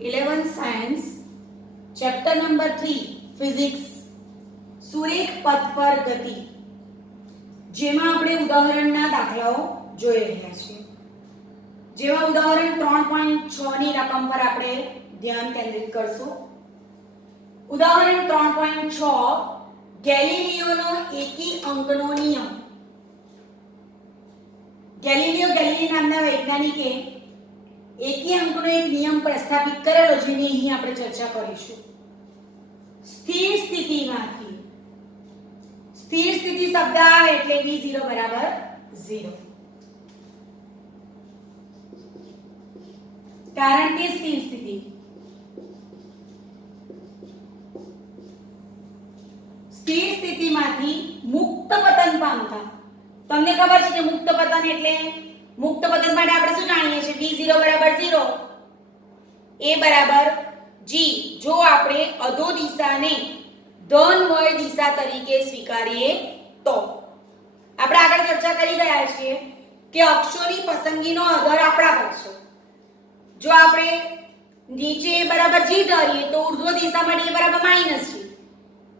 11th science chapter number 3 physics સુરેખ પથ પર ગતિ જેમાં આપણે ઉદાહરણના દાખલાઓ જોઈ રહ્યા છીએ. જેમાં ઉદાહરણ 3.6 ની રકમ પર આપણે ધ્યાન કેન્દ્રિત કરશું. ઉદાહરણ 3.6 ગેલિલિયોનો એકી અંકનો નિયમ. ગેલિલિયો ગેલિલી નામના વૈજ્ઞાનિકે એકી અંકનો એક નિયમ પ્રસ્થાપિત કરેલો જેની અહીં આપણે ચર્ચા કરીશું. સ્થિર સ્થિતિમાંથી સ્થિર સ્થિતિ શબ્દ આવે એટલે v0 બરાબર 0. કારણ કે સ્થિર સ્થિતિ સ્થિર સ્થિતિમાંથી મુક્ત પતન પામતા. તમને ખબર છે કે મુક્ત પતન એટલે મુક્ત પતન માટે આપણે શું જાણીએ છીએ? v0 બરાબર 0 a બરાબર g. જો આપણે અધો દિશાને ધનવય દિશા તરીકે સ્વીકારીએ તો આપણે આગળ ચર્ચા કરી ગયા છીએ કે અક્ષોની પસંદગીનો આધાર આપણા પર છે. જો આપણે નીચે બરાબર g ધારીએ તો ઉર્ધ્વ દિશામાં a બરાબર -g.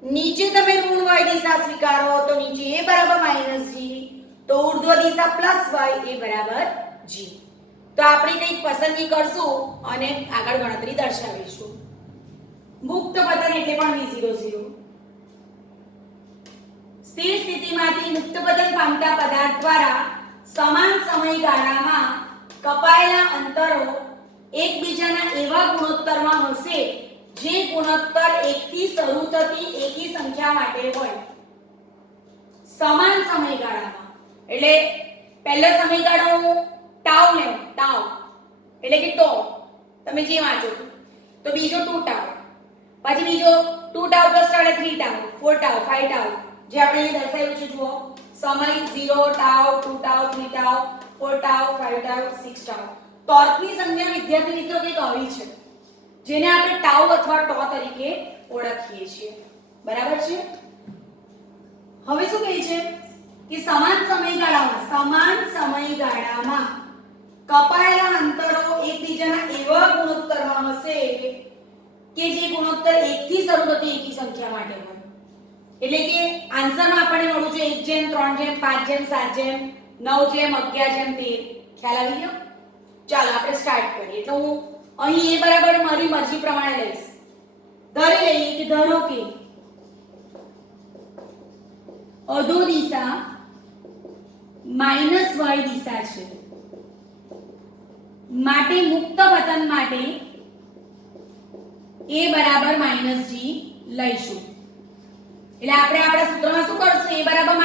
નીચે તમે ઋણવય દિશા સ્વીકારો તો નીચે a બરાબર -g, તો ઉર્ધ્વ દિશા +y a બરાબર g. તો આપણે કંઈક પસંદગી કરશું અને આગળ ગણતરી દર્શાવીશું. મુક્ત પતન એટલે પણ v0 0. સ્થિર સ્થિતિમાંથી મુક્ત પતન પામતા પદાર્થ દ્વારા સમાન સમયગાળામાં કપાયેલા અંતરો એકબીજાના એવા ગુણોત્તરમાં હશે જે ગુણોત્તર 1 થી શરૂ થતી એકી સંખ્યા માટે હોય. સમાન સમયગાળામાં એટલે પહેલો સમયગાળો ટાઉ લેવો, ટાઉ એટલે કે તો તમે જે વાંચો તો બીજો 2 ટાઉ, પછી બીજો 2 tau plus 3 tau, 4 tau, 5 tau, જે આપણે અહીં દર્શાવ્યું છે. જુઓ સમય 0 tau, 2 tau, 3 tau, 4 tau, 5 tau, 6 tau. ટોર્કની સંજ્ઞા વિદ્યાર્થી મિત્રો કંઈક આવી છે જેને આપણે ટાઉ અથવા ટો તરીકે ઓળખીએ છીએ. બરાબર છે? હવે શું કહે છે કે સમાન સમયગાળામાં કપાયેલા અંતરો એકબીજાના એવા ગુણોત્તરમાં હશે કે જે ગુણોત્તર 1 થી શરૂ થતી એકી સંખ્યા માટે હોય. એટલે કે આન્સરમાં આપણને મળ્યું છે 1:3:5:7:9:11:13. ખ્યાલ આવી ગયો? ચાલો આપણે સ્ટાર્ટ કરીએ. તો હું અહીં a બરાબર મારી મરજી પ્રમાણે લઈશ. ધારી લઈએ કે ધારો કે અધો દિશા -y દિશા છે માટે મુક્ત પતન માટે a બરાબર -g લઈશું. એટલે આપણે આપણા સૂત્રમાં શું કરશું? a બરાબર -g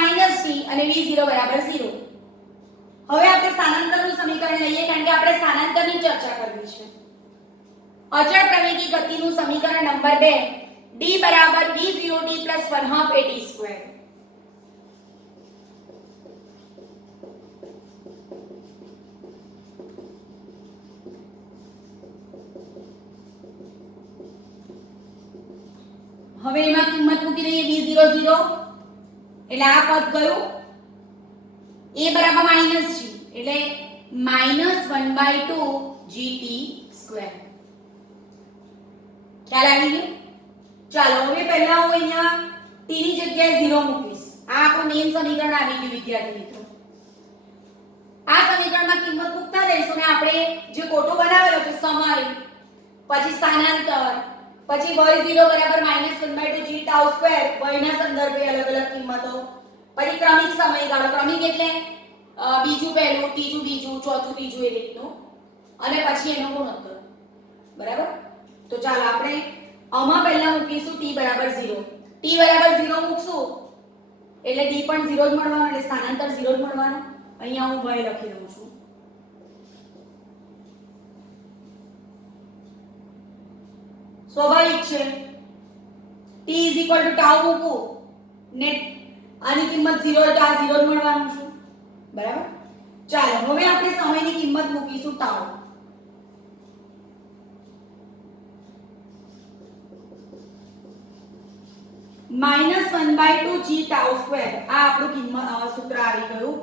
અને v0 બરાબર 0. હવે આપણે સ્થાનાંતરનું સમીકરણ લઈએ કારણ કે આપણે સ્થાનાંતરની ચર્ચા કરવી છે. અચળ પ્રવેગી ગતિનું સમીકરણ નંબર 2 d બરાબર v0t + 1/2 at². હવે એમાં કિંમત મૂકી દઈએ v0 0 એટલે આ પદ ગયું. a બરાબર -g એટલે -1/2 gt². ખ્યાલ આવી ગયો? ચાલો હવે પહેલા હું અહીંયા t ની જગ્યાએ 0 મૂકીશ. આ આપણું મેઈન સમીકરણ આવી ગયું વિદ્યાર્થી મિત્રો. આ સમીકરણમાં કિંમત મૂકતા જઈશું ને આપણે જે કોટો બનાવેલો છે સમય, પછી સ્થાનાંતર, પછી y0 બરાબર -1/2 g τ², y ના સંદર્ભે અલગ અલગ કિંમતો, પછી ક્રમિક સમયગાળો, ક્રમિક એટલે બીજું પહેલું, ત્રીજું બીજું, ચોથું ત્રીજું એ રીતનું, અને પછી એનો ગુણોત્તર. બરાબર? તો ચાલો આપણે આમાં પહેલા મૂકીશું t બરાબર 0. t બરાબર 0 મૂકશું એટલે d પણ 0 જ મળવાનો એટલે સ્થાનાંતર 0 જ મળવાનો. અહીંયા હું y લખી દઉં છું. સ્વાભાવિક છે t = tau મૂકું ને આની કિંમત 0 એટલે આ 0 જ મળવાનું છે. બરાબર? ચાલો હવે આપણે સમયની કિંમત મૂકીશું tau. -1/2 g τ² આ આપણું કિંમત સૂત્ર આવી ગયું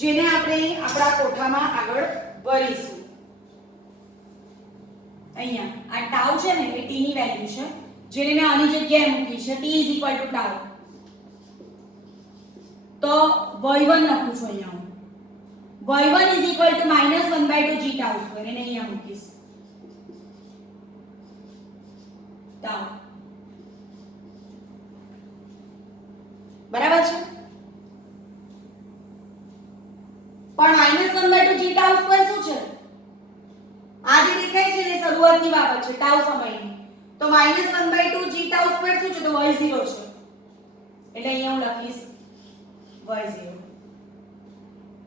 જેને આપણે આપણા કોઠામાં આગળ ભરીશું. અહીંયા આ ટાઉ છે ને એ t ની વેલ્યુ છે જેને મેં આની જગ્યાએ મૂકી છે t ટાઉ તો y1 લખું છું અહીંયા y1 -1/2 g tau સ્ક્વેર એને અહીંયા મૂકીશ ટાઉ બરાબર છે પણ -1/2 g tau સ્ક્વેર શું છે આ જે દેખાય છે ને શરૂઆતની બાબત છે ટાઉ સમયની તો -1/2 g tau સ્ક્વેર શું છે તો y0 છે એટલે અહીંયા હું લખીશ y0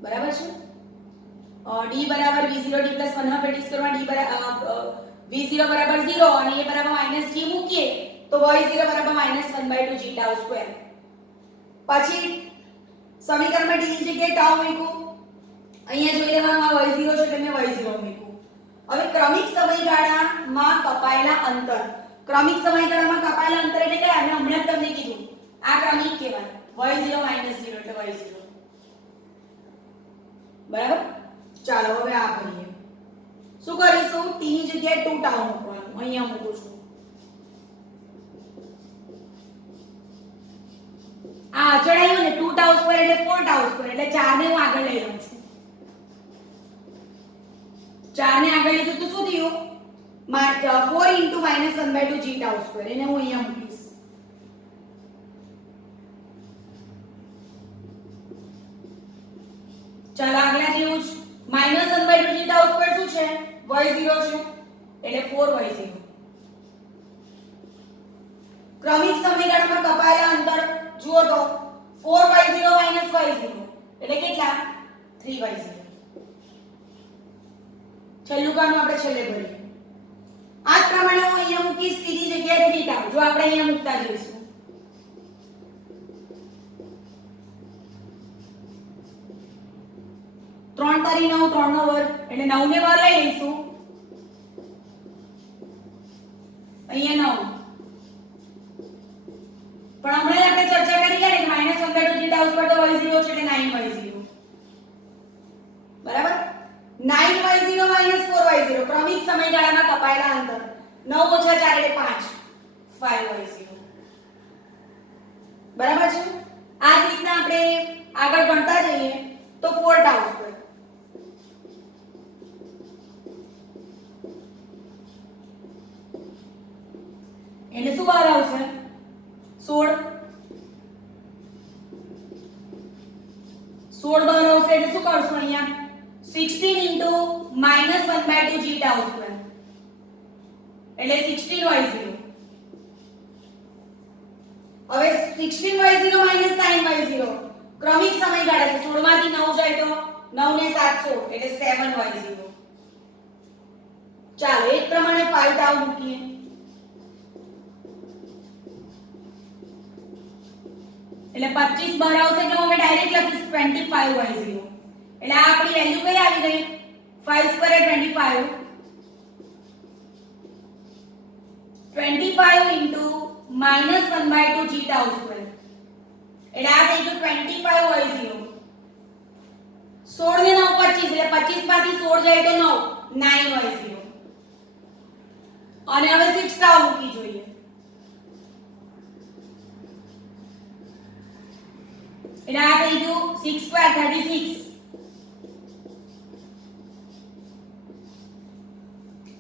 બરાબર છે d બરાબર v0 d + 1/2 t સ્ક્વેર માં d v0 બરાબર 0 અને a બરાબર -g મૂકીએ તો y0 બરાબર -1/2 g tau સ્ક્વેર પછી સમીકરણમાં d ની જગ્યાએ ટાઉ મૂક્યું અહીંયા જોઈ લેવાનું આ y0 છે એટલે મેં y0 મૂક્યું હવે ક્રમિક સમયગાળામાં કપાયેલા અંતર ક્રમિક સમયગાળામાં કપાયેલા અંતર એટલે કે અમે હમણાં જ તમને કીધું આ ક્રમિક કહેવાય y0 - 0 એટલે y0 બરાબર ચાલો હવે આ કરીએ શું કરીશું t ની જગ્યાએ 2 ટાઉ મૂકવાનું અહીંયા મૂકું છું આ અચળ આવ્યું ને 2 ટાઉ સ્ક્વેર એટલે 4 ટાઉ સ્ક્વેર એટલે 4 ને હું આગળ લઈ લઉં છું 4 ને આગળ લીધું તો શું થયું 4 * -1/2 g tau સ્ક્વેર એને હું અહીંયા મૂકીશ ચાલો આગલા જેવું જ -1/2 g tau સ્ક્વેર શું છે y0 છે એટલે 4y0 ક્રમિક સમયગાળામાં કપાયેલા અંતર જુઓ તો 4y0 - y0 એટલે કેટલા 3y0 છેલ્લું કામ આપણે છેલ્લે ભરીએ આ જ પ્રમાણે હું અહીંયા મૂકીશ t ની જગ્યાએ 3 ટાઉ જો આપણે અહીંયા મૂકતા જઈશું ત્રણ તારી 9 3 નો વર્ગ એટલે 9 ને વાર લઈ લઈશું અહીંયા 9 પણ હમણાં આપણે ચર્ચા કરી ગયા ને કે -1/2 g tau સ્ક્વેર તો y0 છે એટલે 9y0 બરાબર 9y0 - 4y0 ક્રમિક સમયગાળામાં કપાયેલા અંતર 9 - 4 એટલે 5 5y0 બરાબર છે આ રીતના આપણે આગળ ગણતા જઈએ તો 4 ટાઉ સ્ક્વેર એટલે શું બહાર આવશે 16 બહાર આવશે એટલે શું કરશું અહીંયા 16 * -1/2 g tau સ્ક્વેર એટલે 16y0 હવે 16y0 - 9y0 ક્રમિક સમયગાળા છે 16 માંથી 9 જાય તો 9 ને 7 16 એટલે 7y0 ચાલો એક પ્રમાણે 5 ટાઉ મૂકીએ એટલે 25 બહાર આવશે એટલે અમે ડાયરેક્ટ લખીશ 25y0 એટલે આ આપણી વેલ્યુ કઈ આવી ગઈ 5 સ્ક્વેર એ 25 -1/2 g tau સ્ક્વેર એટલે આ થઈ ગયું 25y0 16 ને 9 25 એટલે 25 માંથી 16 જાય તો 9 9y0 અને હવે 6 ટાઉ મૂકી જોઈએ એટલે આ થઈ ગયું 6 સ્ક્વેર 36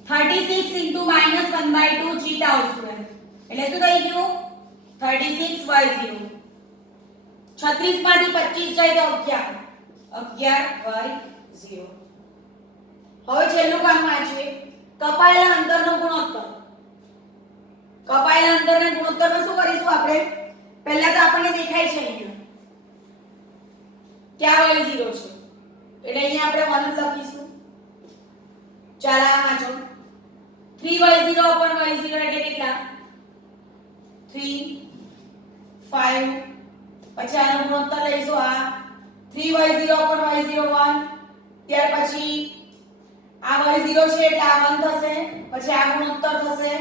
36 * -1/2 g tau સ્ક્વેર એટલે શું થઈ ગયું 36y0 36 માંથી 25 જાય તો 11y0 હવે છેલ્લું કામ વાંચીએ કપાયેલા અંતરનો ગુણોત્તર કપાયેલા અંતરના ગુણોત્તરનો શું કરીશું આપણે પહેલા તો આપણને દેખાય છે અહીંયા ક્યાં y0 છે એટલે અહીંયા આપણે 1 લખીશું ચાલ આ વાંચો 3y0 / y0 એટલે કેટલા 3 5 પછી આનો ગુણોત્તર લઈશું આ 3y0 / y0 1 ત્યાર પછી આ y0 છે એટલે આ 1 થશે પછી આ ગુણોત્તર થશે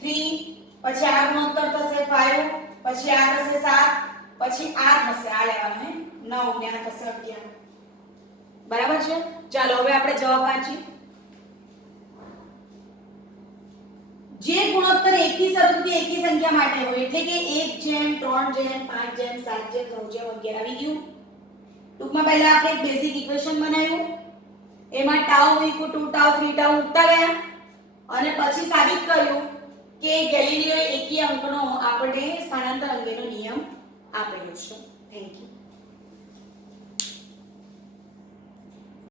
3 પછી આ ગુણોત્તર થશે 5 પછી આ થશે 7 પછી આ થશે આ લેવાનું હે 9 ને આ થશે 11 બરાબર છે ચાલો હવે આપણે જવાબ વાંચીએ જે ગુણોત્તર એકી શરૂથી એકી સંખ્યા માટે હોય એટલે કે 1:3:5:7:9:11 આવી ગયું. ટૂંકમાં પહેલા આપણે એક બેઝિક ઇક્વેશન બનાવ્યું, એમાં ટાઉ = 2 ટાઉ 3 ટાઉ મૂકતા ગયા અને પછી સાબિત કર્યું કે ગેલિલિયોએ એકી અંકનો આપણે સ્થાનાંતર અંગેનો નિયમ આપેલો છે. Thank you.